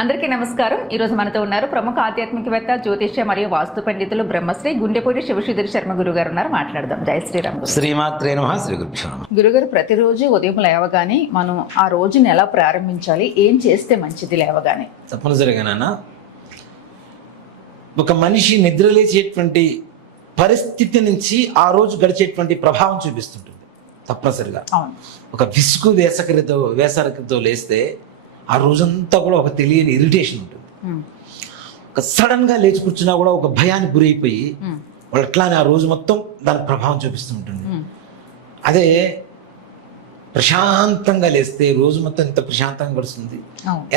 అందరికీ నమస్కారం. ఈ రోజు మనతో ఉన్నారు ప్రముఖ ఆధ్యాత్మికవేత్త, జ్యోతిష్య మరియు వాస్తు పండితులు బ్రహ్మశ్రీ గుండెపూడి శివశ్రీధర్ శర్మ గురుగారు ఉన్నారు. మాట్లాడదాం. జై శ్రీరామ్. శ్రీమాత్రే నమః. శ్రీ గురుభ్యో నమః. గురుగారు, ప్రతిరోజు ఉదయం లేవగానే మనం ఆ రోజుని ఎలా ప్రారంభించాలి, ఏం చేస్తే మంచిది లేవగానే? తప్పనిసరిగా నాన్న, ఒక మనిషి నిద్రలేచేటువంటి పరిస్థితి నుంచి ఆ రోజు గడిచేటువంటి ప్రభావం చూపిస్తుంటుంది. తప్పనిసరిగా అవును. ఒక విసుగు వేసరికతో లేస్తే ఆ రోజంతా కూడా ఒక తెలియని ఇరిటేషన్ ఉంటుంది. ఒక సడన్గా లేచి కూర్చున్నా కూడా ఒక భయానికి గురైపోయి వాళ్ళు అట్లానే ఆ రోజు మొత్తం దాని ప్రభావం చూపిస్తూ ఉంటుంది. అదే ప్రశాంతంగా లేస్తే రోజు మొత్తం ఎంత ప్రశాంతంగా గడుస్తుంది.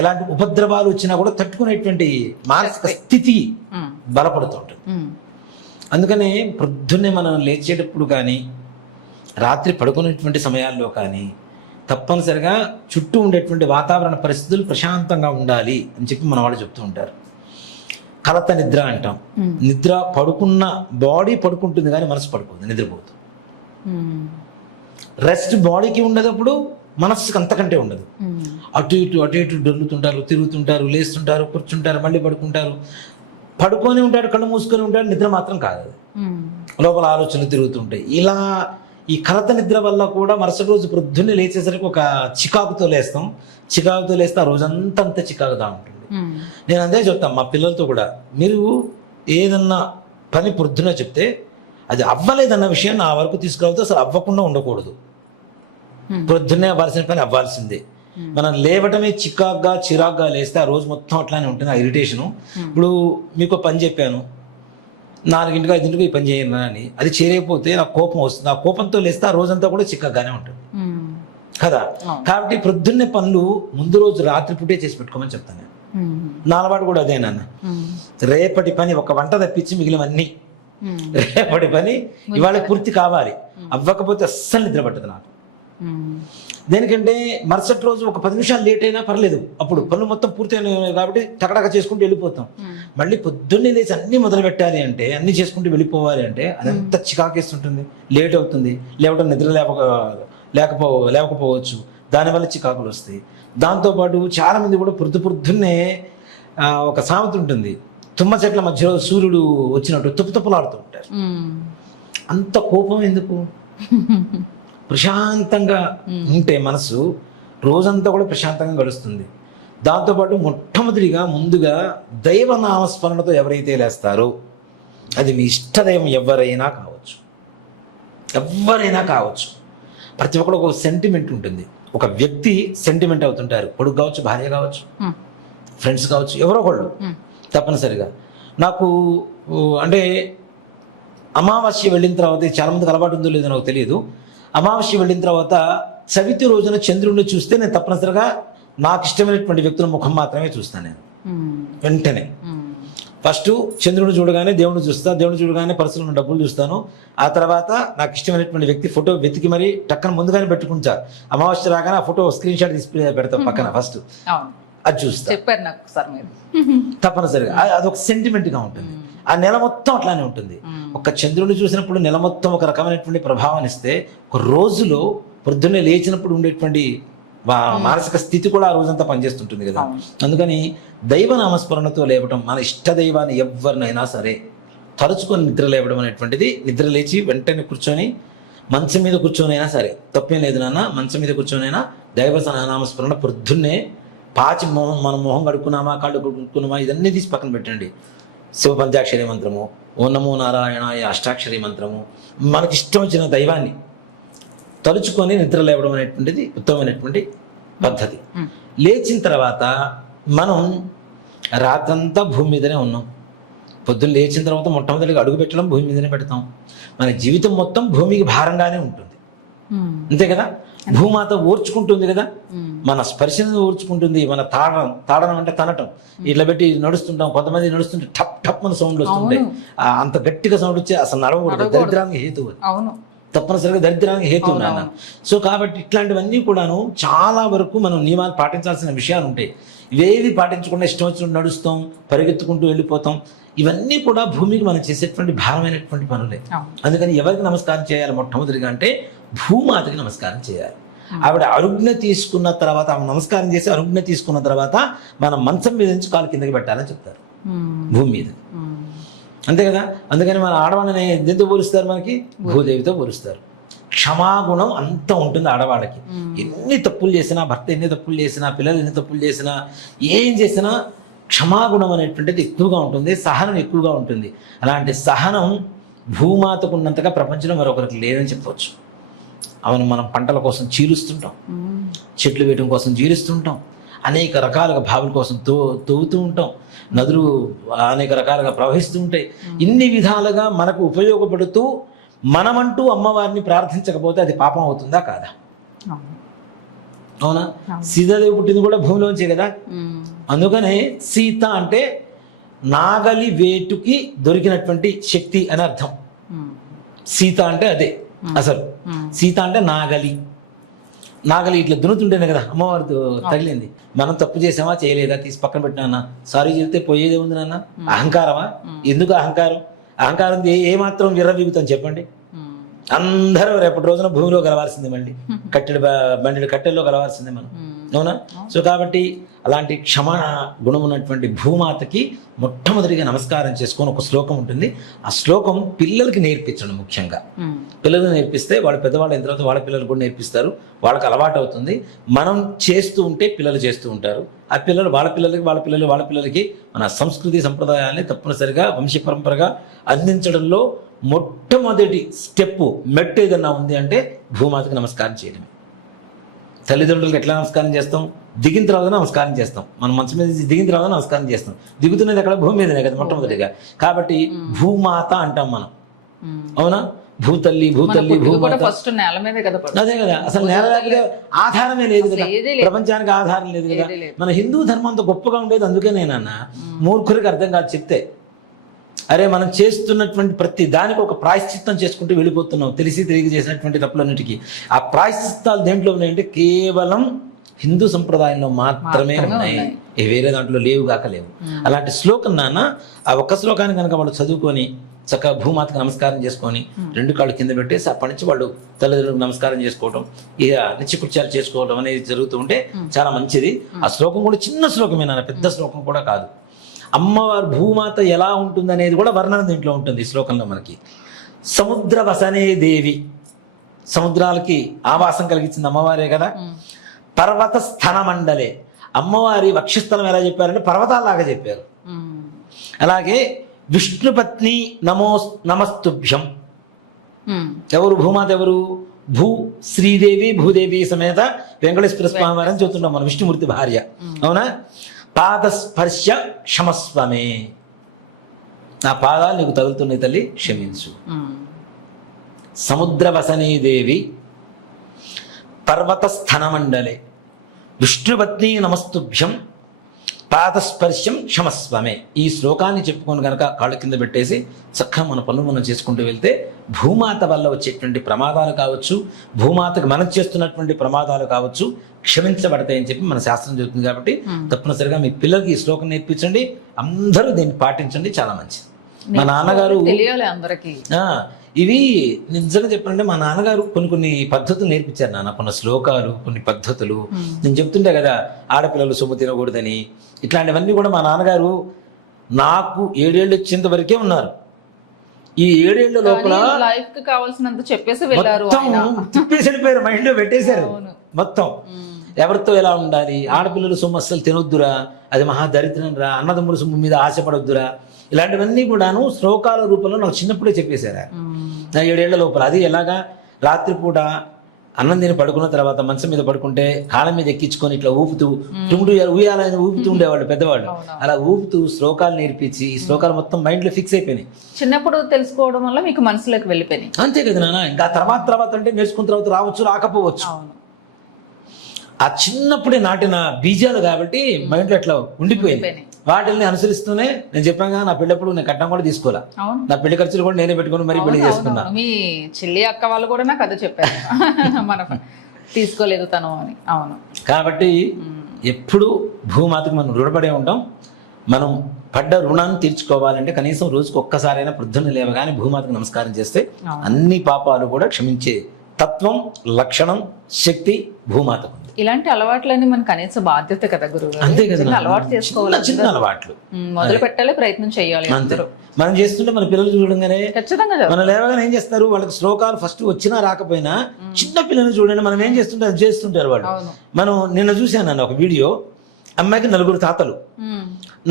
ఎలాంటి ఉపద్రవాలు వచ్చినా కూడా తట్టుకునేటువంటి మానసిక స్థితి బలపడుతూ ఉంటుంది. అందుకనే పొద్దున్నే మనం లేచేటప్పుడు కానీ రాత్రి పడుకునేటువంటి సమయాల్లో కానీ తప్పనిసరిగా చుట్టూ ఉండేటువంటి వాతావరణ పరిస్థితులు ప్రశాంతంగా ఉండాలి అని చెప్పి మన వాళ్ళు చెప్తూ ఉంటారు. కలత నిద్ర అంటాం. నిద్ర పడుకున్న బాడీ పడుకుంటుంది కానీ మనసు పడుకోదు, నిద్రపోతుంది. రెస్ట్ బాడీకి ఉండదప్పుడు మనస్సుకి అంతకంటే ఉండదు. అటు ఇటు డొల్లుతుంటారు, తిరుగుతుంటారు, లేస్తుంటారు, కూర్చుంటారు, మళ్ళీ పడుకుంటారు. పడుకొని ఉంటాడు, కళ్ళు మూసుకొని ఉంటాడు, నిద్ర మాత్రం కాదు. లోపల ఆలోచనలు తిరుగుతుంటాయి. ఇలా ఈ కలత నిద్ర వల్ల కూడా మరుసటి రోజు పొద్దున్నే లేచేసరికి ఒక చికాకుతో లేస్తాం. చికాకుతో లేస్తే ఆ రోజంతా అంత చికాకుగా ఉంటుంది. నేను అదే చెప్తాను మా పిల్లలతో కూడా, మీరు ఏదన్నా పని పొద్దున చెప్తే అది అవ్వలేదన్న విషయం నా వరకు తీసుకురావద్దు. అసలు అవ్వకుండా ఉండకూడదు. పొద్దున్నే అవ్వాల్సిన పని అవ్వాల్సిందే. మనం లేవటమే చిరాగ్గా లేస్తే ఆ రోజు మొత్తం అట్లానే ఉంటుంది, ఆ ఇరిటేషను. ఇప్పుడు మీకు పని చెప్పాను, 4 5 ఈ పని చేయను అని, అది చేయకపోతే నాకు కోపం వస్తుంది. ఆ కోపంతో లేస్తే ఆ రోజంతా కూడా చిక్కగానే ఉంటుంది కదా. కాబట్టి ప్రొద్దున్నే పనులు ముందు రోజు రాత్రి పూటే చేసి పెట్టుకోమని చెప్తాను నేను. నా అలవాటు కూడా అదే నాన్న. రేపటి పని ఒక వంట తప్పించి మిగిలినవన్నీ రేపటి పని ఇవాళ పూర్తి కావాలి. అవ్వకపోతే అస్సలు నిద్ర పట్టదు నాకు. దేనికంటే మరుసటి రోజు ఒక 10 నిమిషాలు లేట్ అయినా పర్లేదు, అప్పుడు పనులు మొత్తం పూర్తయినాయి కాబట్టి టకటక చేసుకుంటూ వెళ్ళిపోతాం. మళ్ళీ పొద్దున్నే లేచి అన్ని మొదలు పెట్టాలి అంటే, అన్ని చేసుకుంటూ వెళ్ళిపోవాలి అంటే అదంతా చికాకేస్తుంటుంది, లేట్ అవుతుంది. లేవడం నిద్ర లేకపోవచ్చు, దానివల్ల చికాకులు వస్తాయి. దాంతోపాటు చాలామంది కూడా పొద్దున్నే ఒక సామెత ఉంటుంది, తుమ్మ చెట్ల మధ్యలో సూర్యుడు వచ్చినట్టు తుప్పులాడుతూ ఉంటారు. అంత కోపం ఎందుకు? ప్రశాంతంగా ఉంటే మనసు రోజంతా కూడా ప్రశాంతంగా గడుస్తుంది. దాంతోపాటు మొట్టమొదటిగా ముందుగా దైవనామస్మరణతో ఎవరైతే లేస్తారో, అది మీ ఇష్టదైవం ఎవరైనా కావచ్చు. ప్రతి ఒక్కరు ఒక సెంటిమెంట్ ఉంటుంది. ఒక వ్యక్తి సెంటిమెంట్ అవుతుంటారు. కొడుకు కావచ్చు, భార్య కావచ్చు, ఫ్రెండ్స్ కావచ్చు, ఎవరో ఒకళ్ళు. తప్పనిసరిగా నాకు అంటే అమావాస్య వెళ్ళిన తర్వాత, చాలా మందికి అలవాటు ఉందో లేదో నాకు తెలియదు, అమావాస్య వెళ్ళిన తర్వాత చవితి రోజున చంద్రుడిని చూస్తే నేను తప్పనిసరిగా నాకు ఇష్టమైనటువంటి వ్యక్తుల ముఖం మాత్రమే చూస్తాను. నేను వెంటనే ఫస్ట్ చంద్రుడిని చూడగానే దేవుడిని చూస్తా, దేవుడిని చూడగానే పర్సులో ఉన్న డబ్బులు చూస్తాను. ఆ తర్వాత నాకు ఇష్టమైనటువంటి వ్యక్తి ఫోటో వెతికి మరి టక్కన ముందుగానే పెట్టుకుంటా. అమావాస్య రాగానే ఆ ఫోటో స్క్రీన్ షాట్ తీసి పెడతాం పక్కన, ఫస్ట్ అది చూస్తా. చెప్పారు నాకు సార్ మీరు. తప్పనిసరిగా అదొక సెంటిమెంట్గా ఉంటుంది. ఆ నెల మొత్తం అట్లానే ఉంటుంది. ఒక చంద్రుడిని చూసినప్పుడు నెల మొత్తం ఒక రకమైనటువంటి ప్రభావాన్ని ఇస్తే, ఒక రోజులో పొద్దున్నే లేచినప్పుడు ఉండేటువంటి మానసిక స్థితి కూడా ఆ రోజంతా పనిచేస్తుంటుంది కదా. అందుకని దైవనామస్మరణతో లేవటం, మన ఇష్ట దైవాన్ని ఎవరినైనా సరే తలుచుకొని నిద్ర లేవడం అనేటువంటిది, నిద్ర లేచి వెంటనే కూర్చొని మంచం మీద కూర్చొని అయినా సరే తప్పేం లేదు నాన్న, మంచం మీద కూర్చొనైనా దైవ నామస్మరణ పొద్దున్నే పాచి మన మొహం కడుక్కున్నామా, కాళ్ళు కడుక్కున్నామా, ఇదన్నీ తీసి పక్కన పెట్టండి. శివ పంచాక్షరి మంత్రము, ఓ నమో నారాయణాయ అష్టాక్షరి మంత్రము, మనకి ఇష్టం వచ్చిన దైవాన్ని తలుచుకొని నిద్ర లేవడం అనేటువంటిది ఉత్తమమైనటువంటి పద్ధతి. లేచిన తర్వాత మనం రాత్రంతా భూమి మీదనే ఉన్నాం. పొద్దున్న లేచిన తర్వాత మొట్టమొదటిగా అడుగు పెట్టడం భూమి మీదనే పెడతాం. మన జీవితం మొత్తం భూమికి భారంగానే ఉంటుంది, అంతే కదా. భూమాత ఓర్చుకుంటుంది కదా, మన స్పర్శను ఓర్చుకుంటుంది. మన తాడనం అంటే తనటం, ఇట్లా పెట్టి నడుస్తుంటాం. కొంతమంది నడుస్తుంటే టప్ టప్ మన సౌండ్లు వస్తుంటాయి. అంత గట్టిగా సౌండ్ వచ్చి అసలు నడవకూడదు, దరిద్రానికి హేతు. తప్పనిసరిగా దరిద్రానికి హేతు నాన్న. సో కాబట్టి ఇట్లాంటివన్నీ కూడాను చాలా వరకు మనం నియమాలు పాటించాల్సిన విషయాలు ఉంటాయి. ఇవేవి పాటించకుండా ఇష్టం వచ్చినట్టు నడుస్తాం, పరిగెత్తుకుంటూ వెళ్ళిపోతాం. ఇవన్నీ కూడా భూమికి మనం చేసేటువంటి భారమైనటువంటి పనులే. అందుకని ఎవరికి నమస్కారం చేయాలి మొట్టమొదటిగా అంటే భూమాతకి నమస్కారం చేయాలి. ఆవిడ అనుజ్ఞ తీసుకున్న తర్వాత ఆమె నమస్కారం చేసి అనుజ్ఞ తీసుకున్న తర్వాత మనం మంచం మీద నుంచి కాలు కిందకి పెట్టాలని చెప్తారు భూమి మీద. అంతే కదా, అందుకని మన ఆడవాళ్ళని ఎందుతో పోలుస్తారు, మనకి భూదేవితో పోలుస్తారు. క్షమాగుణం అంత ఉంటుంది ఆడవాళ్ళకి. ఎన్ని తప్పులు చేసినా, భర్త ఎన్ని తప్పులు చేసినా, పిల్లలు ఎన్ని తప్పులు చేసినా, ఏం చేసినా క్షమాగుణం అనేటువంటిది ఎక్కువగా ఉంటుంది, సహనం ఎక్కువగా ఉంటుంది. అలాంటి సహనం భూమాతకు ఉన్నంతగా ప్రపంచంలో మరొకరికి లేదని చెప్పవచ్చు. అవును, మనం పంటల కోసం చీలుస్తుంటాం, చెట్లు వేయడం కోసం చీలుస్తుంటాం, అనేక రకాలుగా బావుల కోసం తవ్వుతూ ఉంటాం, నదులు అనేక రకాలుగా ప్రవహిస్తూ ఉంటాయి. ఇన్ని విధాలుగా మనకు ఉపయోగపడుతూ మనమంటూ అమ్మవారిని ప్రార్థించకపోతే అది పాపం అవుతుందా కాదా? అవునా? సీతాదేవి పుట్టింది కూడా భూమిలోంచే కదా. అందుకనే సీత అంటే నాగలి వేటుకి దొరికినటువంటి శక్తి అని అర్థం. సీత అంటే అదే అసలు. సీత అంటే నాగలి ఇట్లా దున్నుతుంటేనే కదా అమ్మవారు తగిలింది. మనం తప్పు చేసామా చేయలేదా తీసి పక్కన పెట్టినా సారీ చెప్తే పోయేదే ఉంది నాన్న. అహంకారమా? ఎందుకు అహంకారం? అహంకారం ఏమాత్రం విర్రవీగుతాం చెప్పండి. అందరూ రేపటి రోజున భూమిలో కలవాల్సిందే, మళ్ళీ బండి కట్టెల్లో కలవాల్సిందే మనం. అవునా? సో కాబట్టి అలాంటి క్షమా గుణం ఉన్నటువంటి భూమాతకి మొట్టమొదటిగా నమస్కారం చేసుకొని ఒక శ్లోకం ఉంటుంది. ఆ శ్లోకం పిల్లలకి నేర్పించండి. ముఖ్యంగా పిల్లలు నేర్పిస్తే వాళ్ళ పెద్దవాళ్ళు అయిన తర్వాత వాళ్ళ పిల్లలు కూడా నేర్పిస్తారు, వాళ్ళకి అలవాటు అవుతుంది. మనం చేస్తూ ఉంటే పిల్లలు చేస్తూ ఉంటారు. ఆ పిల్లలు వాళ్ళ పిల్లలకి మన సంస్కృతి సంప్రదాయాన్ని తప్పనిసరిగా వంశపరంపరగా అందించడంలో మొట్టమొదటి స్టెప్ మెట్టు ఏదన్నా ఉంది అంటే భూమాతకి నమస్కారం చేయడమే. తల్లిదండ్రులకు ఎట్లా నమస్కారం చేస్తాం? దిగిన తర్వాత నమస్కారం చేస్తాం. మనం మంచం మీద దిగిన తర్వాత నమస్కారం చేస్తాం. దిగుతున్నది అక్కడ భూమి మీదనే కదా మొట్టమొదటిగా. కాబట్టి భూమాత అంటాం మనం. అవునా? భూతల్లి భూమాత. అదే కదా, అసలు నేల దగ్గర ఆధారమే లేదు కదా, ప్రపంచానికి ఆధారం లేదు కదా. మన హిందూ ధర్మం అంత గొప్పగా ఉండేది అందుకే నేనన్నా. మూర్ఖులకు అర్థం కాదు చెప్తే. అరే మనం చేస్తున్నటువంటి ప్రతి దానికి ఒక ప్రాయశ్చిత్తం చేసుకుంటూ వెళ్ళిపోతున్నాం, తెలియక చేసినటువంటి తప్పులన్నిటికీ. ఆ ప్రాయశ్చిత్తాలు దేంట్లో ఉన్నాయంటే కేవలం హిందూ సంప్రదాయంలో మాత్రమే ఉన్నాయి, వేరే దాంట్లో లేవు. అలాంటి శ్లోకం నాన్న, ఆ ఒక్క శ్లోకాన్ని కనుక వాళ్ళు చదువుకొని చక్కగా భూమాతకు నమస్కారం చేసుకొని 2 కాళ్ళు కింద పెట్టేసి అప్పటి నుంచి వాళ్ళు తల్లిదండ్రులకు నమస్కారం చేసుకోవడం, ఇక నిత్యకృత్యాలు చేసుకోవడం అనేది జరుగుతూ ఉంటే చాలా మంచిది. ఆ శ్లోకం కూడా చిన్న శ్లోకమే నాన్న, పెద్ద శ్లోకం కూడా కాదు. అమ్మవారు భూమాత ఎలా ఉంటుంది అనేది కూడా వర్ణన దీంట్లో ఉంటుంది ఈ శ్లోకంలో మనకి. సముద్ర వసనే దేవి, సముద్రాలకి ఆవాసం కలిగించింది అమ్మవారే కదా. పర్వత స్థన మండలే, అమ్మవారి వక్షస్థలం ఎలా చెప్పారంటే పర్వతాల్లాగా చెప్పారు. అలాగే విష్ణుపత్ని నమస్తుభ్యం. ఎవరు భూమాత? ఎవరు? భూదేవి సమేత వెంకటేశ్వర స్వామి వారని చెబుతున్నాం మనం, విష్ణుమూర్తి భార్య. అవునా? పాదస్పర్శ క్షమస్వమే, నా పాదాలు నీకు తగులుతున్నాయి తల్లి, క్షమించు. సముద్రవసనీ దేవి, పర్వత స్థనమండలే, విష్ణుపత్ని నమస్తుభ్యం, పాదస్పర్శం క్షమస్వమే. ఈ శ్లోకాన్ని చెప్పుకొని కనుక కాళ్ళ కింద పెట్టేసి చక్కగా మన పనులు మనం చేసుకుంటూ వెళ్తే భూమాత వల్ల వచ్చేటువంటి ప్రమాదాలు కావచ్చు, భూమాతకు మనం చేస్తున్నటువంటి ప్రమాదాలు కావచ్చు క్షమించబడతాయని చెప్పి మన శాస్త్రం చెబుతుంది. కాబట్టి తప్పనిసరిగా మీ పిల్లలకి ఈ శ్లోకం నేర్పించండి, అందరూ దీన్ని పాటించండి, చాలా మంచిది. మా నాన్నగారు ఇవి నిజంగా చెప్పాలంటే మా నాన్నగారు కొన్ని పద్ధతులు నేర్పించారు నాన్న, కొన్ని శ్లోకాలు, కొన్ని పద్ధతులు. నేను చెప్తుంటే కదా ఆడపిల్లలు సొమ్ము తినకూడదని, ఇట్లాంటివన్నీ కూడా మా నాన్నగారు నాకు 7 ఏళ్ళు వచ్చేంత వరకే ఉన్నారు. ఈ 7 ఏళ్ల లోపల చెప్పేసి వెళ్ళిపోయారు, మైండ్ లో పెట్టేశారు మొత్తం. ఎవరితో ఎలా ఉండాలి, ఆడపిల్లలు సొమ్ము అస్సలు తినొద్దురా, అది మహాదరిద్రం రా, అన్నదమ్ముల సొమ్ము మీద ఆశపడొద్దురా, ఇలాంటివన్నీ కూడాను శ్లోకాల రూపంలో నాకు చిన్నప్పుడే చెప్పేశారు నా 7 ఏళ్ల లోపల. అది ఎలాగా, రాత్రిపూట అన్నం తిని పడుకున్న తర్వాత మంచం మీద పడుకుంటే కాళ్ళ మీద ఎక్కించుకొని ఇట్లా ఊపుతూ ఉయ్యాలని ఊపుతూ ఉండేవాళ్ళు పెద్దవాళ్ళు. అలా ఊపుతూ శ్లోకాలు నేర్పించి ఈ శ్లోకాలు మొత్తం మైండ్ లో ఫిక్స్ అయిపోయినాయి. చిన్నప్పుడు తెలుసుకోవడం వల్ల మీకు మనసులోకి వెళ్ళిపోయినాయి. అంతే కదా నాన్న. ఇంకా తర్వాత అంటే నేర్చుకున్న తర్వాత రావచ్చు రాకపోవచ్చు. ఆ చిన్నప్పుడే నాటిన బీజాలు కాబట్టి మైండ్ లో ఎట్లా ఉండిపోయింది. వాటిని అనుసరిస్తూనే నేను చెప్పాను కదా, నా పెళ్ళప్పుడు నేను కట్నం కూడా తీసుకోవాలా, నా పెళ్లి ఖర్చులు కూడా నేనే పెట్టుకుని మరీ పెళ్లి చేసుకున్నా. మీ చెల్లి అక్క వాళ్ళు కూడా నాకు అదే చెప్పారు, మన తీసుకోలేదు తను అని. అవును. కాబట్టి ఎప్పుడు భూమాతకు మనం రుణపడే ఉంటాం. మనం పడ్డ రుణాన్ని తీర్చుకోవాలంటే కనీసం రోజుకు ఒక్కసారైనా పొద్దున్న లేవగానే భూమాతకు నమస్కారం చేస్తే అన్ని పాపాలు కూడా క్షమించే తత్వం, లక్షణం, శక్తి భూమాతకు ఉంది. ఇలాంటి అలవాట్లన్నీ మన కనీస బాధ్యత కదా గురువు గారు. అంతే కదా, చిన్న అలవాటు చేసుకోవాలి, చిన్న అలవాట్లు మొదలు పెట్టాలి, ప్రయత్నం చేయాలి అంతే. అందరూ. మనం చేస్తుంటే మన పిల్లలు చూడంగానే ఖచ్చితంగా మన లేవగానే ఏం చేస్తారు, వాళ్ళకి శ్లోకాలు ఫస్ట్ వచ్చినా రాకపోయినా చిన్న పిల్లలు చూడండి మనం ఏం చేస్తుంటే అది చేస్తుంటారు వాళ్ళు. అవును. మనం నిన్న చూశాను నన్ను ఒక వీడియో, అమ్మాయికి 4 తాతలు,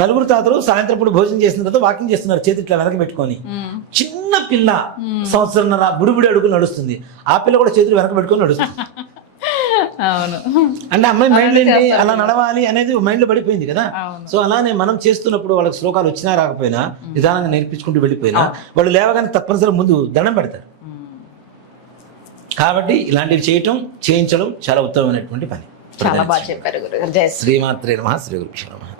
4 తాతలు సాయంత్రం పూట భోజనం చేసిన తర్వాత వాకింగ్ చేస్తున్నారు, చేతి ఇట్లా వెనక పెట్టుకొని. చిన్న పిల్ల సంవత్సరంన్నర బుడిబుడి అడుగులు నడుస్తుంది, ఆ పిల్ల కూడా చేతులు వెనక పెట్టుకొని నడుస్తుంది. అవును. అంటే అమ్మాయి మైండ్ ఏంటి, అలా నడవాలి అనేది మైండ్ లో పడిపోయింది కదా. అవును. సో అలానే మనం చేస్తున్నప్పుడు వాళ్ళకి శ్లోకాలు వచ్చినా రాకపోయినా నిదానంగా నేర్పించుకుంటూ వెళ్ళిపోయినా వాళ్ళు లేవగానే తప్పనిసరి ముందు దండం పెడతారు. కాబట్టి ఇలాంటివి చేయటం, చేయించడం చాలా ఉత్తమమైనటువంటి పని. చాలా బాగా చెప్పారు గురుగారు. జయ శ్రీ. శ్రీమాత్రే నమః. శ్రీ గురుభ్యో నమః.